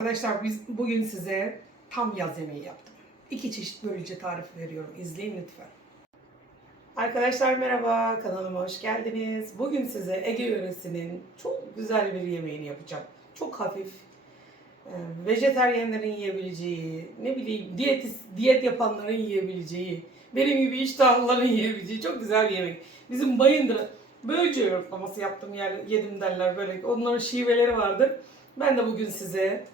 Arkadaşlar biz bugün size tam yaz yemeği yaptım. İki çeşit börülce tarifi veriyorum. İzleyin lütfen. Arkadaşlar merhaba, kanalıma hoş geldiniz. Bugün size Ege yöresinin çok güzel bir yemeğini yapacağım. Çok hafif, e, vejeteryenlerin yiyebileceği, ne bileyim diyet, diyet yapanların yiyebileceği, benim gibi iştahlıların yiyebileceği çok güzel bir yemek. Bizim Bayındır'a börülce yoğurtlaması yaptım yer, yedim derler böyle. Onların şiveleri vardır. Ben de bugün size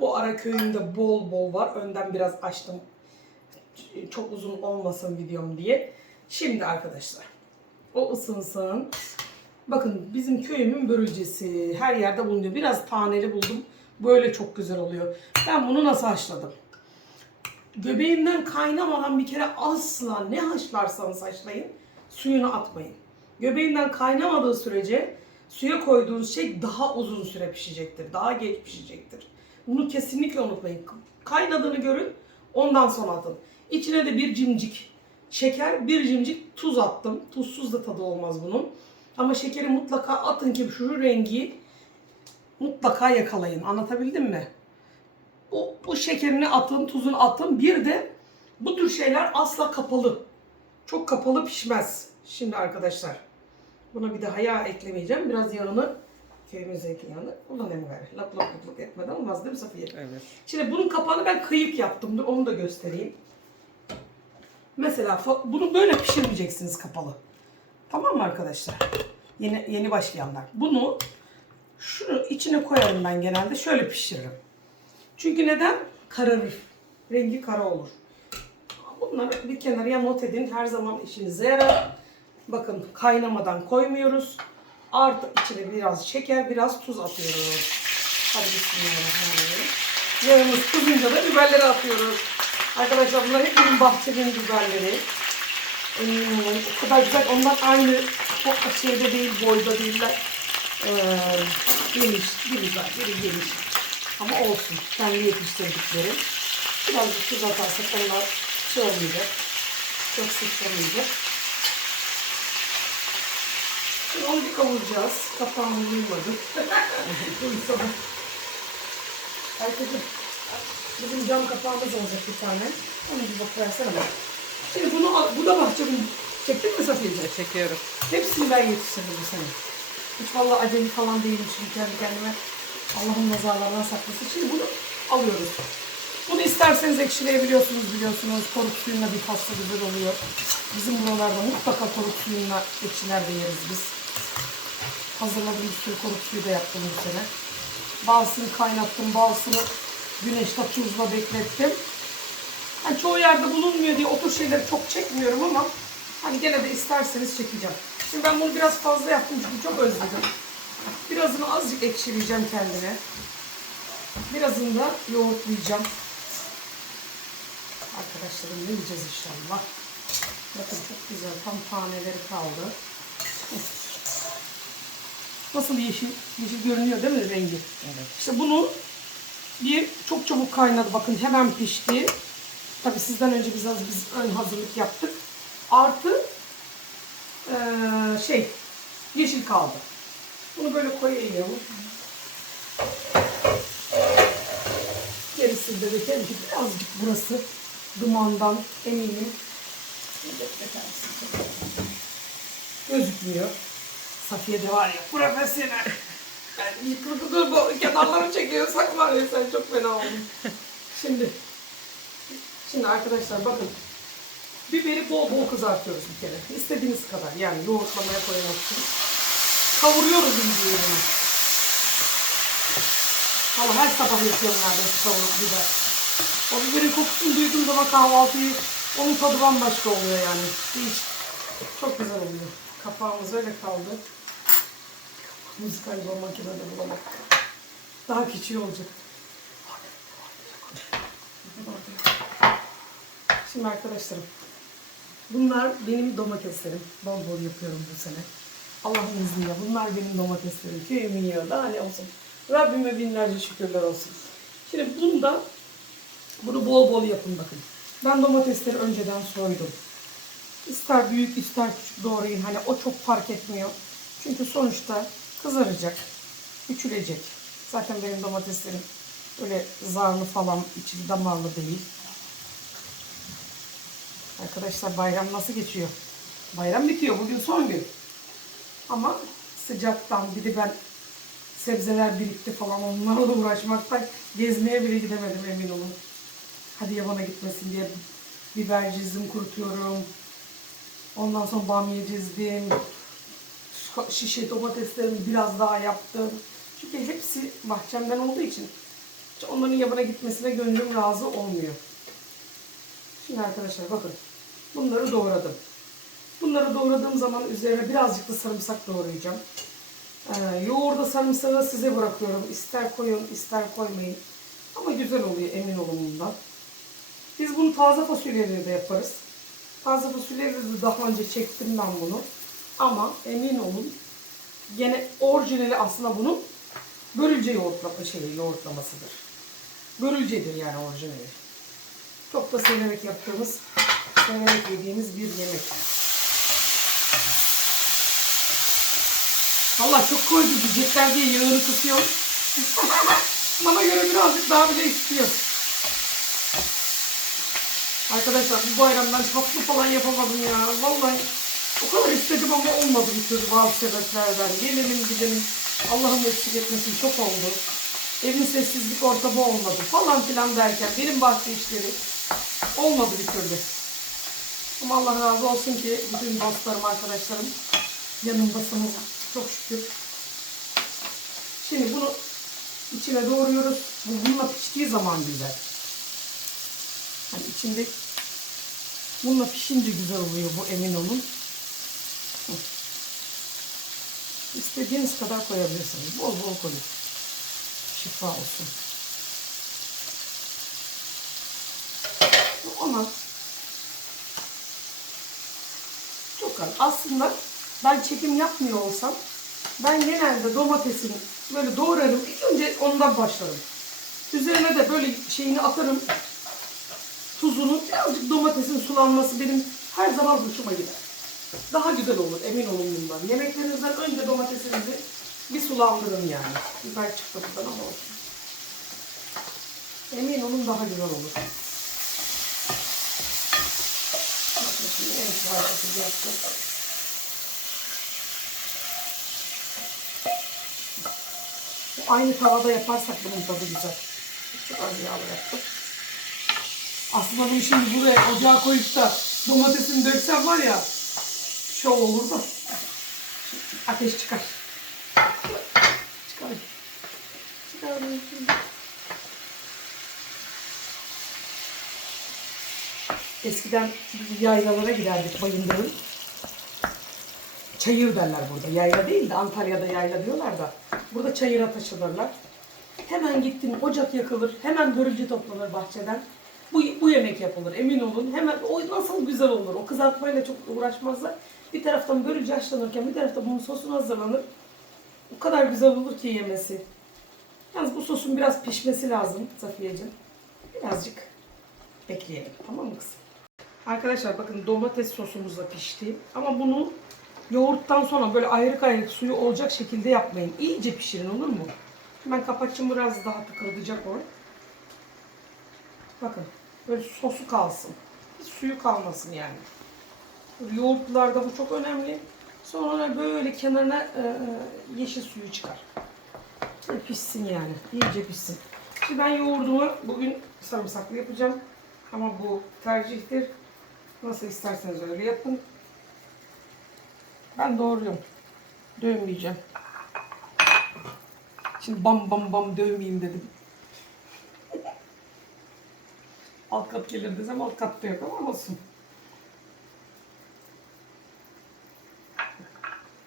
bu ara köyümde bol bol var. Önden biraz açtım. Çok uzun olmasın videom diye. Şimdi arkadaşlar o ısınsın. Bakın bizim köyümün börülcesi her yerde bulunuyor. Biraz taneli buldum. Böyle çok güzel oluyor. Ben bunu nasıl haşladım? Göbeğinden kaynamadan bir kere asla ne haşlarsanız haşlayın suyunu atmayın. Göbeğinden kaynamadığı sürece suya koyduğunuz şey daha uzun süre pişecektir. Daha geç pişecektir. Bunu kesinlikle unutmayın. Kaynadığını görün ondan sonra atın. İçine de bir cimcik şeker, bir cimcik tuz attım. Tuzsuz da tadı olmaz bunun. Ama şekeri mutlaka atın ki şu rengi mutlaka yakalayın. Anlatabildim mi? Bu, bu şekerini atın, tuzunu atın. Bir de bu tür şeyler asla kapalı. Çok kapalı pişmez. Şimdi arkadaşlar buna bir daha yağ eklemeyeceğim. Biraz yağını köyümün zeytinyağını kullanayım gari. Lap lap lap lap etmeden olmaz değil mi Safiye? Evet. Şimdi bunun kapağını ben kıyık yaptım. Dur onu da göstereyim. Mesela bunu böyle pişirmeyeceksiniz kapalı. Tamam mı arkadaşlar? Yeni yeni başlayanlar. Bunu şunu içine koyarım ben genelde. Şöyle pişiririm. Çünkü neden? Kararır. Rengi kara olur. Bunları bir kenarıya not edin. Her zaman işinize yarar. Bakın kaynamadan koymuyoruz. Artı içine biraz şeker, biraz tuz atıyoruz. Hadi bismillahirrahmanirrahim. Yağımız kızınca da biberleri atıyoruz. Arkadaşlar bunlar hep benim bahçemin biberleri. Eminim. O kadar güzel. Onlar aynı çok şeyde değil, boyda değiller. Ee, geniş, biri güzel, biri geniş. Ama olsun. Kendi yetiştirdiklerim. Birazcık tuz atarsak onlar şey. Çok sıçramayacak. Şimdi onu bir kavuracağız. Kapağını. Duysana. Herkesin bizim cam kapağımız olacak bir tane. Onu bir bak versene bak. Şimdi bunu al, bu da bahçemin. Çektin mi Safiye'ciğim? Çekiyorum. Hepsini ben yetiştirdim bu sene. Hiç vallahi acemi falan değilim şimdi kendi kendime. Allah'ın nazarlarından saklasın. Şimdi bunu alıyoruz. Bunu isterseniz ekşileyebiliyorsunuz biliyorsunuz. Koruk suyuna bir pasta güzel oluyor. Bizim buralarda mutlaka koruk suyuna ekşiler de yeriz biz. Hazırladım bir sürü koruk suyu da yaptım bu sene. Bazısını kaynattım, bazısını güneşte tuzla beklettim. Hani çoğu yerde bulunmuyor diye o tür şeyleri çok çekmiyorum ama hani gene de isterseniz çekeceğim. Şimdi ben bunu biraz fazla yaptım çünkü çok özledim. Birazını azıcık ekşileyeceğim kendine. Birazını da yoğurtlayacağım. Arkadaşlarım ne yiyeceğiz inşallah. Bakın çok güzel tam taneleri kaldı. Nasıl yeşil, yeşil görünüyor değil mi rengi? Evet. İşte bunu bir çok çabuk kaynadı. Bakın hemen pişti. Tabi sizden önce biz, biz ön hazırlık yaptık. Artı eee, şey yeşil kaldı. Bunu böyle koyayım. Gerisini de dökelim ki birazcık burası dumandan eminim. Gözükmüyor. Safiye de var ya profesyonel. Ben yıkıldı bu kenarları çekiyorsak var ya sen çok fena oldun. Şimdi şimdi arkadaşlar bakın biberi bol bol kızartıyoruz bir kere. İstediğiniz kadar yani yoğurtlamaya için. Kavuruyoruz bunu. Valla her sabah yapıyorum neredeyse kavurup biber. O biberin kokusunu duyduğum zaman kahvaltıyı onun tadı bambaşka oluyor yani. Hiç. Çok güzel oluyor. Kapağımız öyle kaldı. Müzik galiba makinede bulamadık. Daha küçüğü olacak. Şimdi arkadaşlarım. Bunlar benim domateslerim. Bol bol yapıyorum bu sene. Allah'ın izniyle. Bunlar benim domateslerim. Köyümün yağı. Daha ne olsun. Rabbime binlerce şükürler olsun. Şimdi bunda bunu bol bol yapın bakın. Ben domatesleri önceden soydum. İster büyük ister küçük doğrayın. Hani o çok fark etmiyor. Çünkü sonuçta kızaracak. Küçülecek. Zaten benim domateslerim Böyle zarlı falan içi damarlı değil. Arkadaşlar bayram nasıl geçiyor? Bayram bitiyor. Bugün son gün. Ama sıcaktan bir de ben sebzeler birikti falan onlarla uğraşmaktan gezmeye bile gidemedim emin olun. Hadi yabana gitmesin diye biber cizdim kurutuyorum. Ondan sonra bamya cizdim. Şişe domateslerimi biraz daha yaptım. Çünkü hepsi bahçemden olduğu için onların yabana gitmesine gönlüm razı olmuyor. Şimdi arkadaşlar bakın. Bunları doğradım. Bunları doğradığım zaman üzerine birazcık da sarımsak doğrayacağım. Ee, yoğurda sarımsağı size bırakıyorum. İster koyun ister koymayın. Ama güzel oluyor emin olun bundan. Biz bunu taze fasulyeyle de yaparız. Taze fasulyeyle de daha önce çektim ben bunu. Ama emin olun gene orijinali aslında bunun börülce yoğurtla, şey, yoğurtlamasıdır. Börülcedir yani orijinali. Çok da severek yaptığımız, severek yediğimiz bir yemek. Allah çok koydu diyecekler diye yağını kısıyor. Bana göre birazcık daha bile istiyor. Arkadaşlar bu bayramdan tatlı falan yapamadım ya. Vallahi o kadar istedim ama olmadı bir türlü bazı sebeplerden. Gelelim gidelim. Allah'ım eksik etmesin çok oldu. Evin sessizlik ortamı olmadı falan filan derken benim bahçe işleri olmadı bir türlü. Ama Allah razı olsun ki bütün dostlarım, arkadaşlarım yanımdasınız. Çok şükür. Şimdi bunu içine doğruyoruz. Bu bununla piştiği zaman güzel. Hani içinde bununla pişince güzel oluyor bu emin olun. İstediğiniz kadar koyabilirsiniz. Bol bol koyun. Şifa olsun. Ama çok az. Aslında ben çekim yapmıyor olsam ben genelde domatesin böyle doğrarım. İlk önce ondan başlarım. Üzerine de böyle şeyini atarım. Tuzunu, birazcık domatesin sulanması benim her zaman hoşuma gider. Daha güzel olur emin olun bundan. Yemeklerinizden önce domatesinizi bir sulandırın yani. Biber çıktı buradan ama olsun. Emin olun daha güzel olur. En kolay şekilde yapacağız. Aynı tavada yaparsak bunun tadı güzel. Çok az yağlı yaptım. Aslında bunu şimdi buraya ocağa koyup da domatesini döksem var ya şov olur da. Ateş çıkar. Çıkar. Çıkar. Eskiden yaylalara giderdik bayındırın. Çayır derler burada. Yayla değil de Antalya'da yayla diyorlar da. Burada çayıra taşınırlar. Hemen gittin ocak yakılır. Hemen börülce toplanır bahçeden. Bu, bu yemek yapılır emin olun. Hemen o nasıl güzel olur. O kızartmayla çok uğraşmazlar. Bir taraftan börülce haşlanırken bir taraftan bunun sosunu hazırlanır. O kadar güzel olur ki yemesi. Yalnız bu sosun biraz pişmesi lazım Safiyeciğim. Birazcık bekleyelim. Tamam mı kızım? Arkadaşlar bakın domates sosumuz da pişti. Ama bunu yoğurttan sonra böyle ayrık ayrık suyu olacak şekilde yapmayın. İyice pişirin olur mu? Hemen kapatacağım biraz daha tıkırılacak o. Bakın böyle sosu kalsın. Hiç suyu kalmasın yani. Böyle yoğurtlarda bu çok önemli. Sonra böyle kenarına e, e, yeşil suyu çıkar. Böyle pişsin yani. İyice pişsin. Şimdi ben yoğurdumu bugün sarımsaklı yapacağım. Ama bu tercihtir. Nasıl isterseniz öyle yapın. Ben doğruyum. Dövmeyeceğim. Şimdi bam bam bam dövmeyeyim dedim. Alt kat gelir desem alt katta yok ama olsun.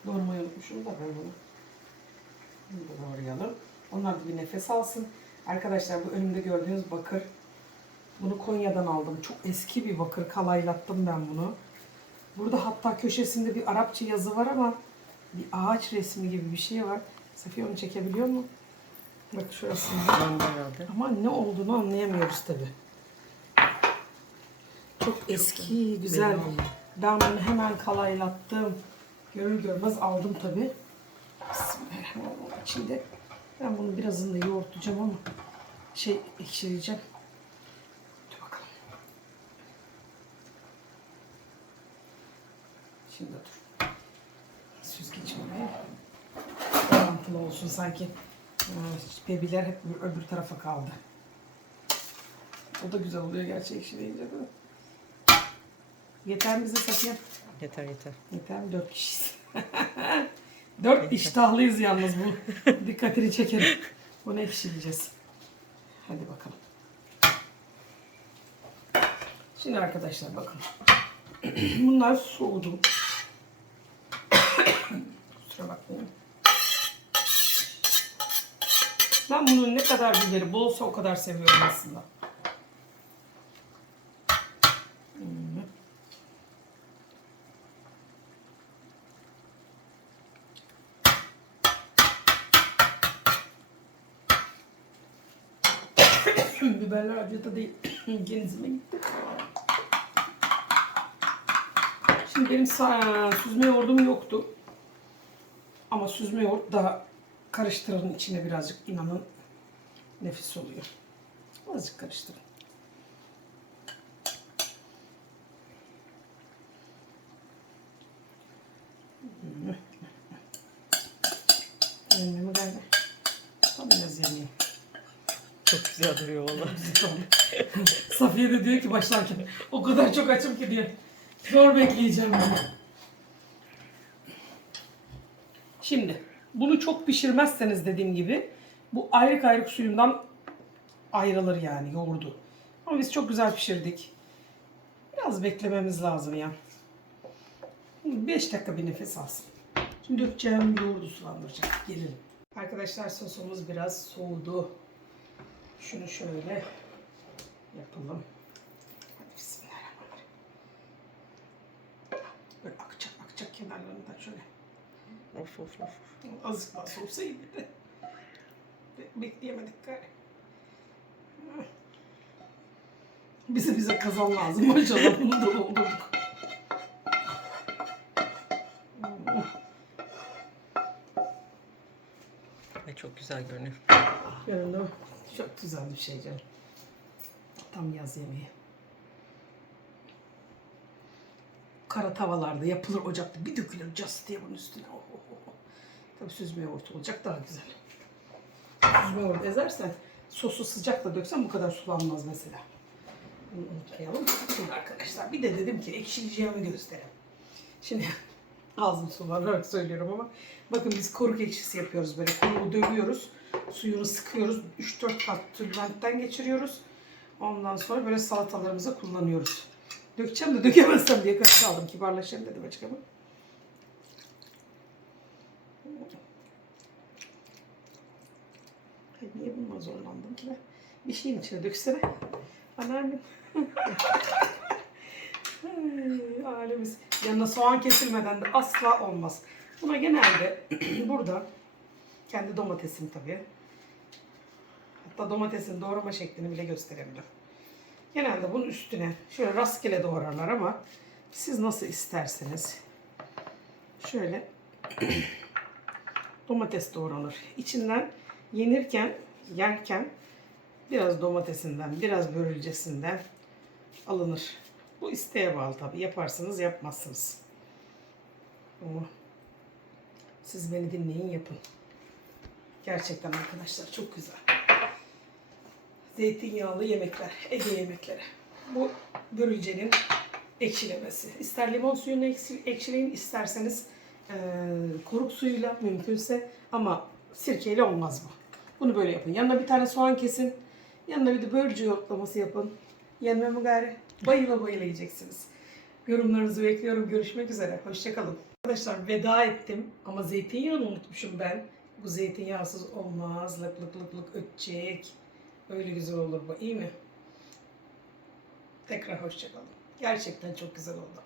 Doğramayı unutmuşum da ben bunu. Bunu da doğrayalım. Onlar da bir nefes alsın. Arkadaşlar bu önümde gördüğünüz bakır. Bunu Konya'dan aldım. Çok eski bir bakır. Kalaylattım ben bunu. Burada hatta köşesinde bir Arapça yazı var ama bir ağaç resmi gibi bir şey var. Safiye onu çekebiliyor mu? Bak şurasında. Ben de herhalde. Ama ne olduğunu anlayamıyoruz tabi. Çok eski, güzel. Ben bunu hemen kalaylattım. Görür görmez aldım tabi. Bismillahirrahmanirrahim. Şimdi ben bunu birazını da yoğurtacağım ama şey ekşileyeceğim. Dur bakalım. Şimdi dur. Süzgeç oraya. Orantılı olsun sanki. Ee, Bebiler hep öbür tarafa kaldı. O da güzel oluyor gerçi ekşileyince değil mi? Yeter mi bize Safiye? Yeter yeter. Yeter mi? Dört kişiyiz. Dört iştahlıyız yalnız bu. Dikkatini çekerim. Bunu ekşileyeceğiz. Hadi bakalım. Şimdi arkadaşlar bakın. Bunlar soğudu. Kusura bakmayın. Ben bunun ne kadar biberi bolsa o kadar seviyorum aslında. Biberler acıda değil. Genzime gitti. Şimdi benim süzme yoğurdum yoktu. Ama süzme yoğurt daha karıştırın içine birazcık inanın nefis oluyor. Azıcık karıştırın. Yemeğimi geldi. Tam biraz yemeğim. Çok güzel duruyor valla. Safiye de diyor ki başlarken o kadar çok açım ki diyor. Zor bekleyeceğim diyor. Şimdi bunu çok pişirmezseniz dediğim gibi bu ayrık ayrık suyundan ayrılır yani yoğurdu. Ama biz çok güzel pişirdik. Biraz beklememiz lazım ya. 5 dakika bir nefes alsın. Şimdi dökeceğim yoğurdu sulandıracağım. Gelelim. Arkadaşlar sosumuz biraz soğudu. Şunu şöyle yapalım. Hadi bismillahirrahmanirrahim. Böyle akacak akacak kenarlarından şöyle. Of of of. Azıcık daha soğusa iyi bir de. Be- Bekleyemedik gari. Bize bize kazan lazım maşallah bunu da doldurduk. Ay, çok güzel görünüyor. Yanında çok güzel bir şey canım. Tam yaz yemeği. Kara tavalarda yapılır ocakta bir dökülür cas diye bunun üstüne. Oh, oh, oh. Tabii süzme yoğurt olacak daha güzel. Süzme yoğurt ezersen sosu sıcak da döksen bu kadar sulanmaz mesela. Bunu unutmayalım. Şimdi arkadaşlar bir de dedim ki ekşileceğimi göstereyim. Şimdi ağzım sulanarak söylüyorum ama bakın biz koruk ekşisi yapıyoruz böyle. Koruğu dövüyoruz. Suyunu sıkıyoruz. 3-4 kat tülbentten geçiriyoruz. Ondan sonra böyle salatalarımıza kullanıyoruz. Dökeceğim de dökemezsem diye kaşık aldım. Kibarlaşayım dedim açık ama. Ay niye bununla zorlandım ki ben? Bir şeyin içine döksene. Anneannem. Ay, Alemiz. Yanına soğan kesilmeden de asla olmaz. Buna genelde burada kendi domatesim tabii. Hatta domatesin doğrama şeklini bile gösterebilirim. Genelde bunun üstüne şöyle rastgele doğrarlar ama siz nasıl isterseniz şöyle domates doğranır. İçinden yenirken, yerken biraz domatesinden, biraz börülcesinden alınır. Bu isteğe bağlı tabii. Yaparsınız, yapmazsınız. Ama siz beni dinleyin, yapın. Gerçekten arkadaşlar çok güzel. Zeytinyağlı yemekler, Ege yemekleri. Bu börülcenin ekşilemesi. İster limon suyunu ekşi- ekşileyin, isterseniz eee koruk suyuyla mümkünse ama sirkeyle olmaz bu. Bunu böyle yapın. Yanına bir tane soğan kesin. Yanına bir de börülce yoklaması yapın. Yenme mi gari? Bayıla bayıla yiyeceksiniz. Yorumlarınızı bekliyorum. Görüşmek üzere. Hoşçakalın. Arkadaşlar veda ettim ama zeytinyağını unutmuşum ben. Bu zeytinyağsız olmaz. Lık lık lık lık ötecek. Öyle güzel olur bu. iyi mi? Tekrar hoşçakalın. Gerçekten çok güzel oldu.